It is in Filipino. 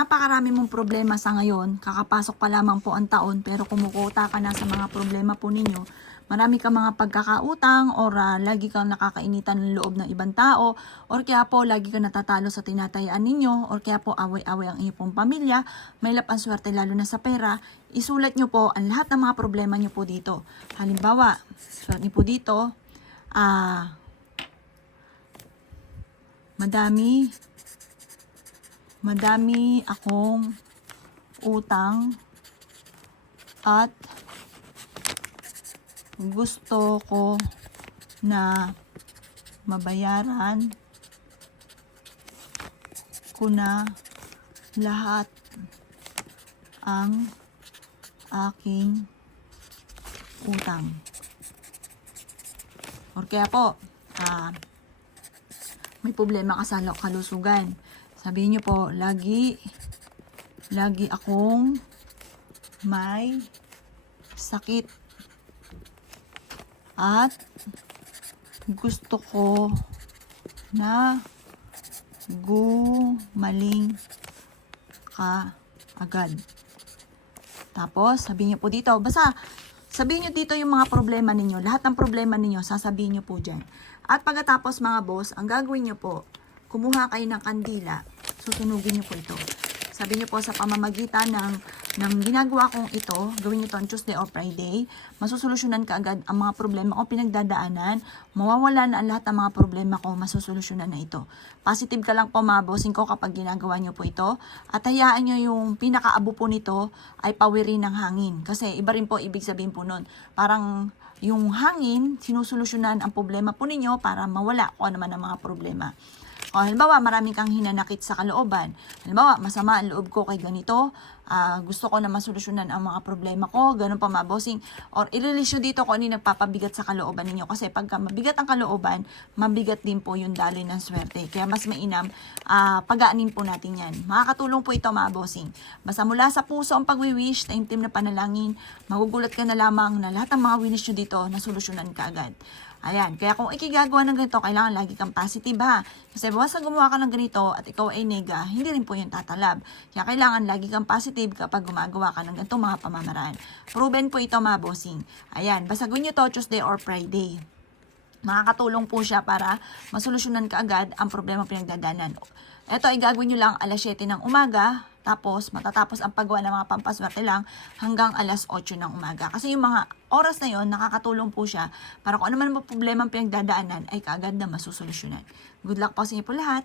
Napakarami mong problema sa ngayon, kakapasok pa lamang po ang taon pero kumukuta ka na sa mga problema po ninyo. Marami kang mga pagkakautang or lagi kang nakakainitan ng loob ng ibang tao or kaya po lagi kang natatalo sa tinatayaan ninyo or kaya po away-away ang inyong pong pamilya, may ang swerte lalo na sa pera. Isulat nyo po ang lahat ng mga problema nyo po dito. Halimbawa, sulat nyo po dito, madami akong utang at gusto ko na mabayaran ko na lahat ang aking utang. Or kaya po, may problema ka sa kalusugan. Sabihin nyo po, lagi akong may sakit at gusto ko na gumaling ka agad. Tapos, sabihin nyo po dito, basta sabihin nyo dito yung mga problema ninyo, lahat ng problema ninyo, sasabihin nyo po dyan. At pagkatapos mga boss, ang gagawin nyo po, kumuha kayo ng kandila, susunugin nyo po ito. Sabi nyo po sa pamamagitan ng ginagawa kong ito, gawin nyo ito on Tuesday or Friday, masusolusyonan ka agad ang mga problema ko pinagdadaanan, mawawala na ang lahat ng mga problema ko, masusolusyonan na ito. Positive ka lang po mga bossing ko kapag ginagawa nyo po ito, at hayaan nyo yung pinakaabo po nito ay pawirin ng hangin. Kasi iba rin po ibig sabihin po nun. Parang yung hangin, sinusolusyonan ang problema po ninyo para mawala kung ano man ang mga problema. O, halimbawa, maraming kang hinanakit sa kalooban. Halimbawa, masama ang loob ko kay ganito. Gusto ko na masolusyonan ang mga problema ko. Ganun pa mga bossing. Or i-release nyo dito kung ano yung nagpapabigat sa kalooban ninyo. Kasi pagka mabigat ang kalooban, mabigat din po yung daloy ng swerte. Kaya mas mainam, pagaanin po natin yan. Makakatulong po ito mga bossing. Basta mula sa puso ang pagwi-wish, taimtim na panalangin, magugulat ka na lamang na lahat ng mga wish nyo dito, nasolusyonan ka agad. Ayan, kaya kung ikigagawa ng ganito, kailangan lagi kang positive ha. Kasi basta gumawa ka ng ganito at ikaw ay nega, hindi rin po yung tatalab. Kaya kailangan lagi kang positive kapag gumagawa ka ng ganito mga pamamaraan. Proven po ito mga bossing. Ayan, basta gawin nyo to Tuesday or Friday. Makakatulong po siya para masolusyonan ka agad ang problema pinagdadanan. Ito ay gagawin nyo lang alas 7 ng umaga, tapos matatapos ang paggawa ng mga pampaswerte lang hanggang alas 8 ng umaga. Kasi yung mga oras na yon nakakatulong po siya para kung ano man ang problema ang pinagdadaanan ay kaagad na masusolusyonan. Good luck po sa inyo po lahat!